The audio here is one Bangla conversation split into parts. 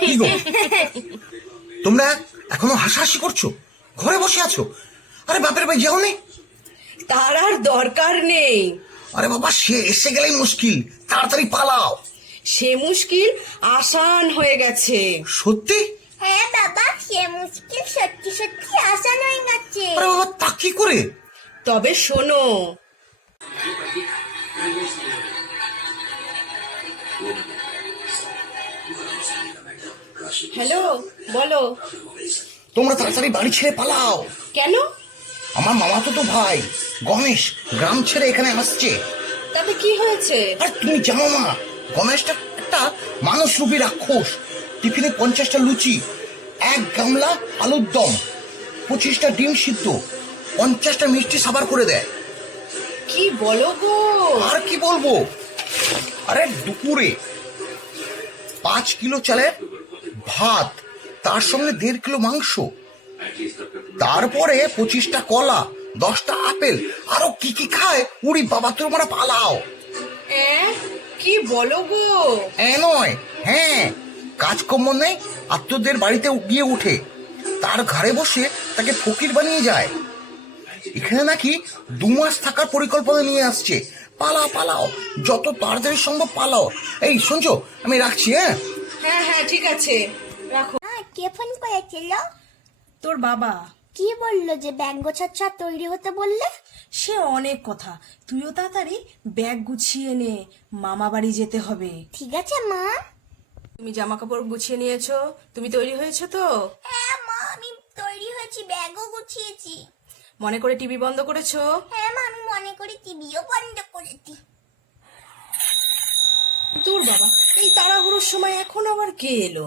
কি গো, তোমরা এখনো হাসাহাসি করছো? ঘরে বসে আছো? আরে বাপের ভাই যাও নি? তার আর দরকার নেই। আরে বাবা, সে এসে গেলেই মুশকিল, তাড়াতাড়ি পালাও। সে মুশকিল আসান হয়ে গেছে। সত্যি? হ্যাঁ বাবা, সে মুশকিল সত্যি সত্যি আসান হয়ে গেছে। আরে বাবা, তা কি করে? তবে শোনো, হ্যালো, বলো। তোমরা তাড়াতাড়ি বাড়ি ছেড়ে পালাও। কেন? আমার মামাতো তো ভাই গণেশ গ্রাম ছেড়ে এখানে আসছে। তাতে কি হয়েছে? আর তুমি জানো না, গণেশটা একটা মানুষরূপী রাক্ষস। টিফিনে 50টা লুচি, 1 গামলা আলুর দম, 25টা ডিম সিদ্ধ, 50টা মিষ্টি সাবার করে দেয়। কি বলো গো? আর কি বলবো, আরে দুপুরে 5 কিলো চালের ভাত, তার সঙ্গে 1.5 কিলো মাংস, তারপরে 25টা কলা, 10টা আপেল, আরো কি কি খায়। উড়ি বাবা, তোমরা পালাও। কি বলো গো? নয়, হ্যাঁ, কাজকর্ম নেই, আত্মীয়দের বাড়িতে গিয়ে উঠে, তার ঘরে বসে তাকে ফকির বানিয়ে যায়। এখানে নাকি 2 মাস থাকার পরিকল্পনা নিয়ে আসছে। পালাও পালাও, যত তাড়াতাড়ি সম্ভব পালাও। এই শুনছো, আমি রাখছি। হ্যাঁ হ্যাঁ হ্যাঁ, ঠিক আছে, রাখো। কে ফোন করেছিল? তোর বাবা। কি বললো যে ব্যাগ গোছাচ্ছা তৈরি হতে বললে? সে অনেক কথা, তুইও তাড়াতাড়ি ব্যাগ গুছিয়ে নে, মামা বাড়ি যেতে হবে। ঠিক আছে মা। তুমি জামা কাপড় গুছিয়ে নিয়েছো? তুমি তৈরি হয়েছো তো? হ্যাঁ মা, আমি তৈরি হয়েছি, ব্যাগও গুছিয়েছি। মনে করে টিভি বন্ধ করেছো? হ্যাঁ মা, আমি মনে করি টিভিও বন্ধ করেছি। তোর বাবা, এই তাড়াহুড়োর সময় এখন আবার কে এলো?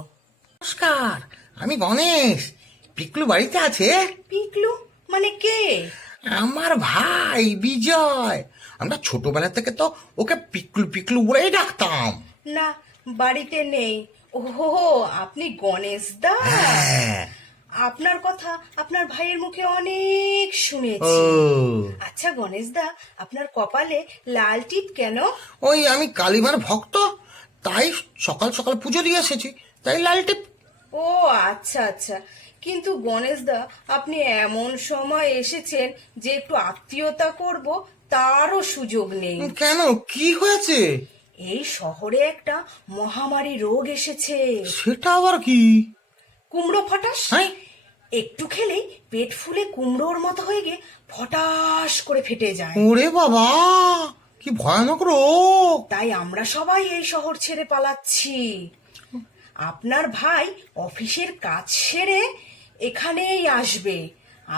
নমস্কার, আমি গণেশ। পিকলু বাড়িতে আছে? পিকলু মানে কে? আমার ভাই বিজয়। আমরা ছোটবেলা থেকে তো ওকে পিকলু পিকলু বলেই ডাকতাম। না, বাড়িতে নেই। ওহো, আপনি গণেশ দা? হ্যাঁ। আপনার কথা আপনার ভাইয়ের মুখে অনেক ও, শুনেছি। আচ্ছা গণেশ দা, আপনার কপালে লাল টিপ কেন? ওই আমি কালীমার ভক্ত, তাই সকাল সকাল পুজো দিয়ে এসেছি, তাই লাল টিপ। ও আচ্ছা আচ্ছা, কিন্তু গণেশ দা, আপনি এমন সময় এসেছেন যে একটু আত্মীয়তা করব, তারও সুযোগ নেই। কেন, কি হয়েছে? এই শহরে একটা মহামারী রোগ এসেছে। সেটা আবার কি? কুমড়ো ফটাস। হ্যাঁ? একটু খেলেই পেট ফুলে কুমড়োর মতো হয়ে গিয়ে ফটাস করে ফেটে যায়। ওরে বাবা, কি ভয়ানক রোগ! তাই আমরা সবাই এই শহর ছেড়ে পালাচ্ছি। আপনার ভাই অফিসের কাজ সেরে এখানেই আসবে,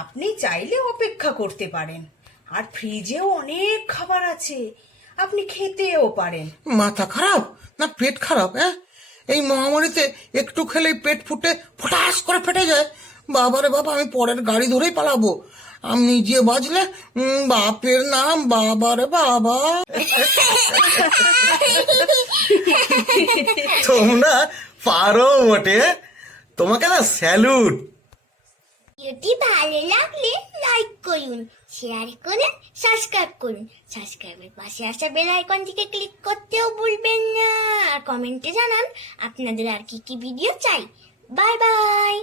আপনি চাইলে অপেক্ষা করতে পারেন। আর ফ্রিজেও অনেক খাবার আছে, আপনি খেতেও পারেন। মাথা খারাপ না পেট খারাপ? এই মহামারীতে একটু খেলেই পেট ফুটে ফটাস করে ফেটে যায়। বাবারে বাবা, আমি পরের গাড়ি ধরেই পালাবো। আমি নিজে বাজলে বাপের নাম, বাবারে বাবা। তোমরা পারো বটে, তোমাকে না স্যালুট। ভিডিওটি ভালো লাগলে লাইক করুন, শেয়ার করুন, সাবস্ক্রাইব করুন। সাবস্ক্রাইবের পাশে আসা বেল আইকনটিকে ক্লিক করতেও ভুলবেন না। আর কমেন্টে জানান আপনাদের আর কি কি ভিডিও চাই। Bye bye.